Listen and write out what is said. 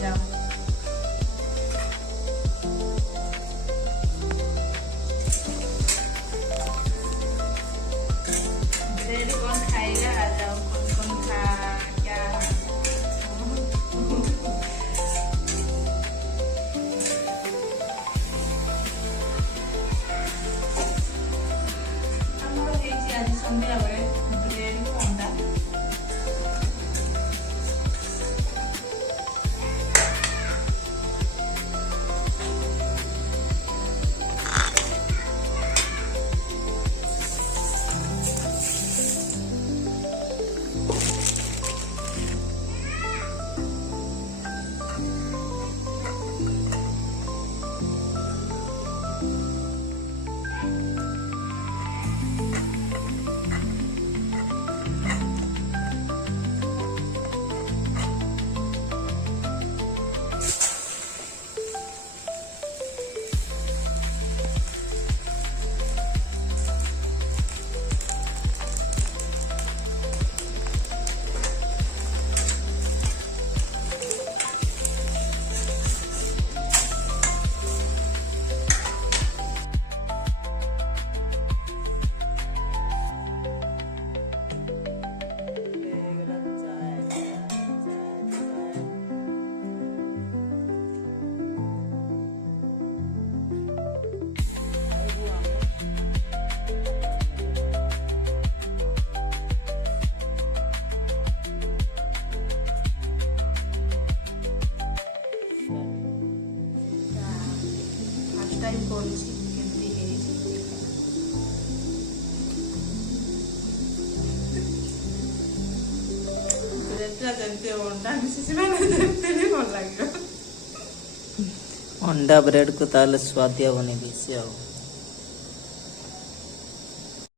जाओ। ब्रेड कौन खाएगा, आ जाओ। कौन कौन खा क्या ଆମର ହେଇଛି ଆଜି ସନ୍ଧ୍ୟାବେଳେ ବ୍ରେଡ କୁ ଅଣ୍ଡା। टाइम କରୁଛି କେମିତି ହେଇଛି। ଯେମିତି ଅଣ୍ଡା ମିଶିଛି ମାନେ ଯେମିତି ବି ଭଲ ଲାଗିବ। अंडा ब्रेड को ताले स्वादिया बने बेसी आओ।